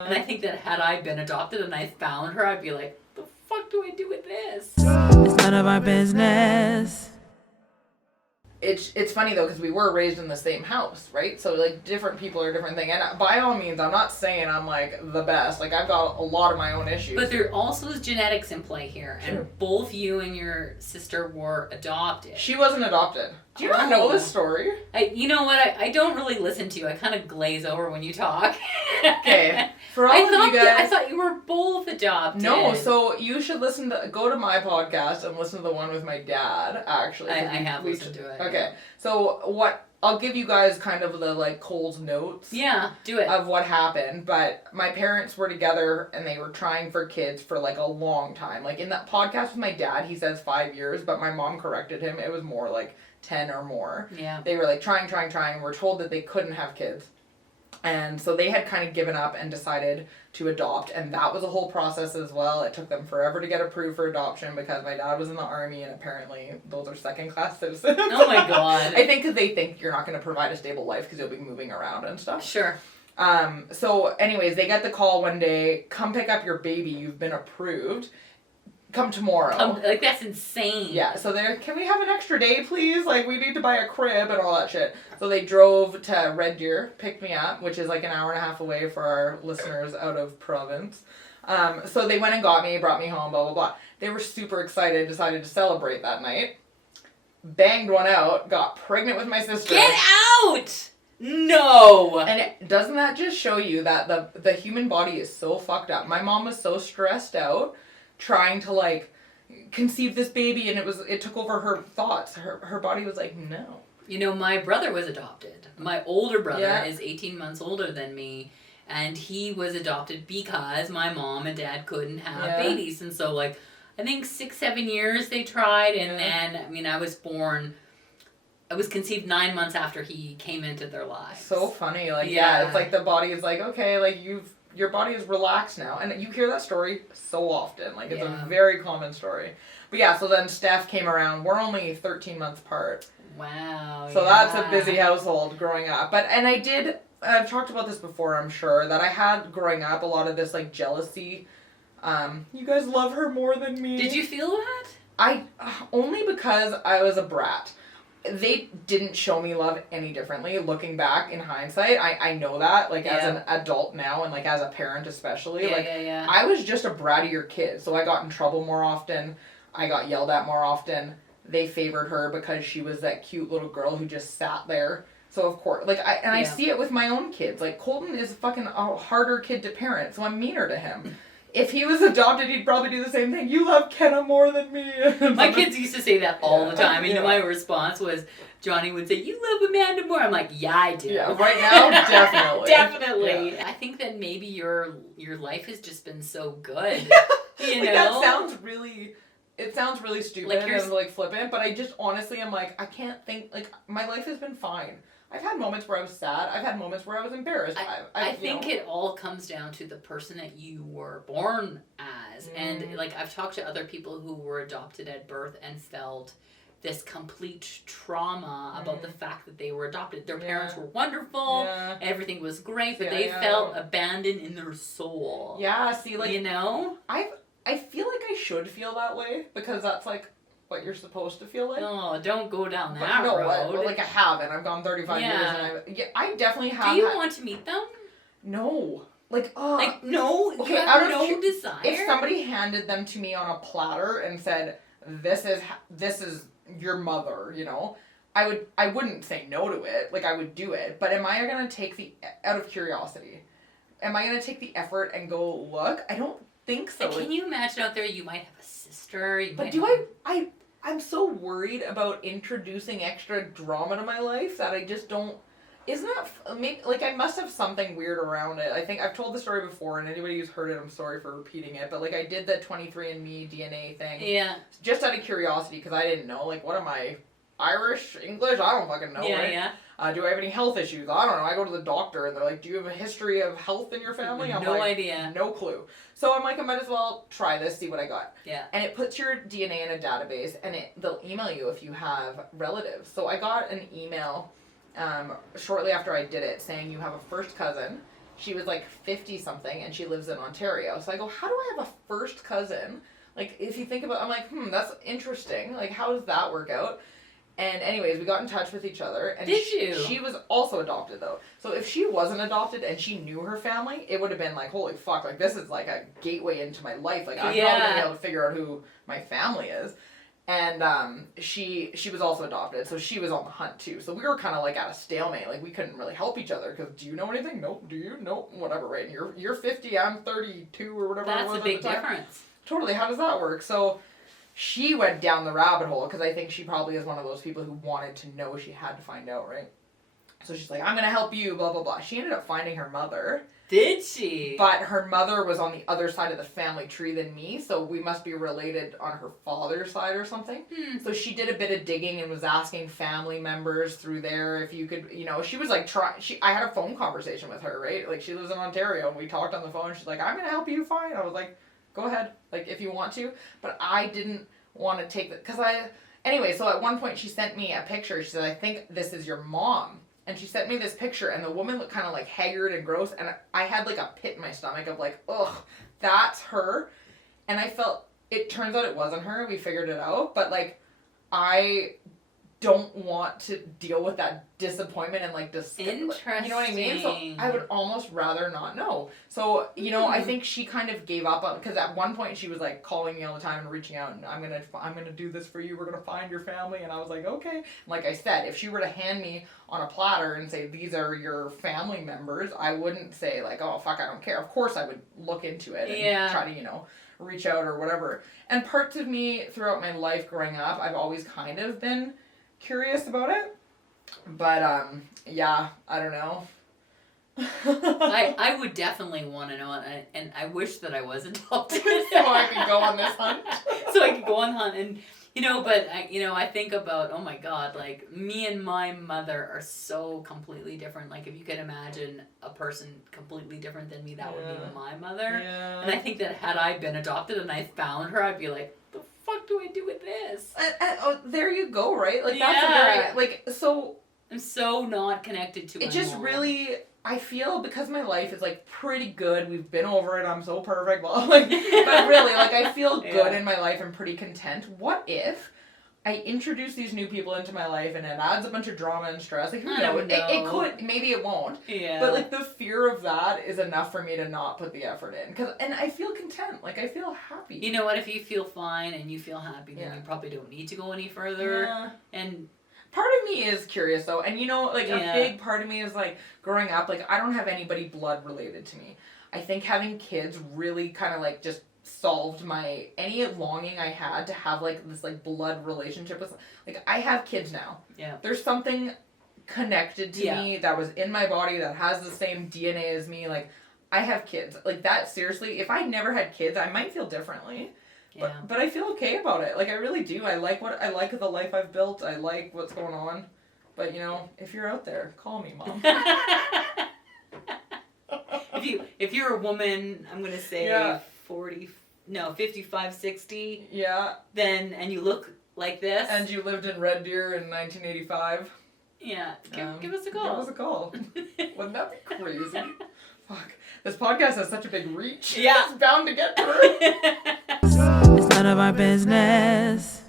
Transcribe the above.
And I think that had I been adopted and I found her, I'd be like, the fuck do I do with this? It's none of our business. It's funny though because we were raised in the same house, right? So like different people are different thing, and by all means, I'm not saying I'm like the best. Like I've got a lot of my own issues. But there also is genetics in play here, and Sure. both you and your sister were adopted. She wasn't adopted. Do you not know this story? You know what? I don't really listen to you. I kind of glaze over when you talk. Okay, for all of you guys, I thought you were both adopted. no. So you should go to my podcast and listen to the one with my dad. Actually, I have listened to it. Okay, so I'll give you guys kind of the like Cole's notes. Yeah, do it. Of what happened, but my parents were together and they were trying for kids for like a long time. Like in that podcast with my dad, he says 5 years, but my mom corrected him. It was more like 10 or more. Yeah. They were like trying. We're told that they couldn't have kids. And so they had kind of given up and decided to adopt, and that was a whole process as well. It took them forever to get approved for adoption because my dad was in the army, and apparently those are second-class citizens. Oh my god. I think because they think you're not going to provide a stable life because you'll be moving around and stuff. Sure. So anyways, they get the call one day, come pick up your baby, you've been approved. Come tomorrow. Like, that's insane. Yeah, so can we have an extra day, please? Like, we need to buy a crib and all that shit. So they drove to Red Deer, picked me up, which is like an hour and a half away for our listeners out of province. So they went and got me, brought me home, blah, blah, blah. They were super excited, decided to celebrate that night. Banged one out, got pregnant with my sister. Get out! No! And doesn't that just show you that the human body is so fucked up? My mom was so stressed out trying to like conceive this baby, and it took over her thoughts. Her body was like, no. You know, my brother was adopted. My older brother Yeah. is 18 months older than me, and he was adopted because my mom and dad couldn't have babies. And so, like, I think 6-7 years they tried, and then, I mean, I was conceived 9 months after he came into their lives. So funny. Like, yeah, it's like the body is like, okay, like your body is relaxed now. And you hear that story so often. Like, it's a very common story. But yeah, so then Steph came around. We're only 13 months apart. Wow. So that's a busy household growing up. I've talked about this before, I'm sure, that I had growing up a lot of this, like, jealousy. You guys love her more than me. Did you feel that? Only because I was a brat. They didn't show me love any differently. Looking back in hindsight, I know that, like, as an adult now and, like, as a parent especially. I was just a brattier kid, so I got in trouble more often. I got yelled at more often. They favored her because she was that cute little girl who just sat there. So, of course, like, I see it with my own kids. Like, Colton is fucking a harder kid to parent, so I'm meaner to him. If he was adopted, he'd probably do the same thing. You love Kenna more than me. My kids used to say that all the time. And you know, my response was, Johnny would say, you love Amanda more. I'm like, yeah, I do. Yeah, right now, definitely. Definitely. Yeah. I think that maybe your life has just been so good. You know? Like, that sounds really... It sounds really stupid like and like flippant, but I just honestly am like, I can't think, like, my life has been fine. I've had moments where I was sad. I've had moments where I was embarrassed. I think it all comes down to the person that you were born as. And, like, I've talked to other people who were adopted at birth and felt this complete trauma about the fact that they were adopted. Their parents were wonderful. Yeah. Everything was great, but they felt abandoned in their soul. Yeah, see, like... You know? I feel like I should feel that way because that's, like, what you're supposed to feel like. No, don't go down that road. But, like, I haven't. I've gone 35 years and I definitely have. Do you want to meet them? No. Like, no? Okay, you have no desire? If somebody handed them to me on a platter and said, this is your mother, you know, I wouldn't say no to it. Like, I would do it. But am I going to take out of curiosity, am I going to take the effort and go look? I don't think so. Can you imagine out there you might have a sister? I'm so worried about introducing extra drama to my life that I just don't... Isn't that... Maybe, like, I must have something weird around it. I think I've told the story before, and anybody who's heard it, I'm sorry for repeating it, but, like, I did the 23andMe DNA thing. Yeah. Just out of curiosity, because I didn't know. Like, what am I... Irish? English? I don't fucking know. Yeah, right? yeah. Do I have any health issues? I don't know. I go to the doctor, and they're like, do you have a history of health in your family? I'm no like, idea. No clue. So I'm like, I might as well try this, see what I got. Yeah. And it puts your DNA in a database, and they'll email you if you have relatives. So I got an email shortly after I did it saying you have a first cousin she was like 50 something and she lives in Ontario. So I go, how do I have a first cousin? Like, if you think about, I'm like, that's interesting. Like, how does that work out? And anyways, we got in touch with each other. And Did you? She was also adopted, though. So if she wasn't adopted and she knew her family, it would have been like, holy fuck, like, this is like a gateway into my life. Like, I'm probably going to be able to figure out who my family is. And she was also adopted, so she was on the hunt, too. So we were kind of like at a stalemate. Like, we couldn't really help each other, because do you know anything? Nope. Do you? Nope. Whatever, right? And you're 50, I'm 32, or whatever. That's a big difference. Totally. How does that work? So she went down the rabbit hole because I think she probably is one of those people who wanted to know she had to find out, right? So she's like, I'm going to help you, blah, blah, blah. She ended up finding her mother. Did she? But her mother was on the other side of the family tree than me, so we must be related on her father's side or something. So she did a bit of digging and was asking family members through there if you could, she was like, I had a phone conversation with her, right? Like, she lives in Ontario, and we talked on the phone. She's like, I'm going to help you find. I was like, go ahead, like, if you want to. But I didn't want to take it, because anyway, so at one point she sent me a picture. She said, I think this is your mom. And she sent me this picture, and the woman looked kind of like haggard and gross, and I had like a pit in my stomach of like, ugh, that's her. And I felt, it turns out it wasn't her. We figured it out, but like, I don't want to deal with that disappointment and like disgust. Interesting. You know what I mean? So I would almost rather not know. So, I think she kind of gave up on, because at one point she was like calling me all the time and reaching out, and I'm gonna do this for you. We're gonna find your family. And I was like, okay. And like I said, if she were to hand me on a platter and say, these are your family members, I wouldn't say like, oh fuck, I don't care. Of course I would look into it and try to, reach out or whatever. And parts of me throughout my life growing up, I've always kind of been curious about it, but I don't know. I would definitely want to know, and I wish that I was adopted So I could go on this hunt. So I could go on hunt, and but I think about, oh my god, like, me and my mother are so completely different. Like, if you could imagine a person completely different than me, that would be my mother. Yeah. And I think that had I been adopted and I found her, I'd be like, the fuck do I do with this? Oh, there you go, right? Like, that's a very, like, so... I'm so not connected to it. Just mom. Really, I feel, because my life is, like, pretty good, we've been over it, I'm so perfect, well, like, but really, like, I feel good in my life and pretty content. What if I introduce these new people into my life and it adds a bunch of drama and stress? Like, who knows? It could, maybe it won't. Yeah. But, like, the fear of that is enough for me to not put the effort in. And I feel content. Like, I feel happy. You know what? If you feel fine and you feel happy, then you probably don't need to go any further. Yeah. And... part of me is curious, though. And, a big part of me is, like, growing up, like, I don't have anybody blood related to me. I think having kids really kind of, like, just solved any longing I had to have, like, this, like, blood relationship with, like, I have kids now. Yeah. There's something connected to me that was in my body that has the same DNA as me. Like, I have kids. Like, that, seriously, if I never had kids, I might feel differently. Yeah. But I feel okay about it. Like, I really do. I like the life I've built. I like what's going on. But, if you're out there, call me, Mom. If you're a woman, I'm going to say 55, 60. Yeah. And you look like this. And you lived in Red Deer in 1985. Yeah. Give us a call. Give us a call. Wouldn't that be crazy? Fuck. This podcast has such a big reach. Yeah. It's bound to get through. It's none of our business.